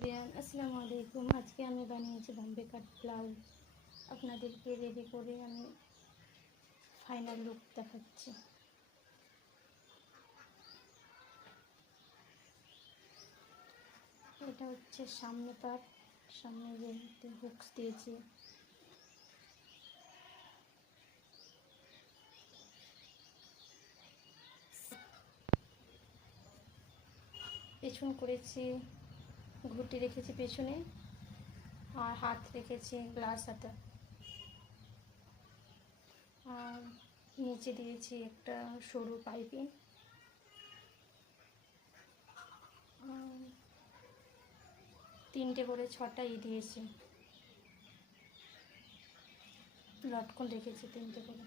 Everyone, আসসালামু আলাইকুম। আজকে আমি বানিয়েছি বম্বে কাট ব্লাউজ। আপনাদেরকে রেডি করে আমি ফাইনাল লুক দেখাচ্ছি। এটা হচ্ছে সামনে পার্ট, সামনে যে হুকস দিয়েছি, পেছন করেছি, ঘুটি রেখেছি পেছনে, আর হাত রেখেছি গ্লাস হাতা, আর নিচে দিয়েছি একটা সরু পাইপিং, তিনটে করে 6টা দিয়েছি, লটকন রেখেছি 3টে করে।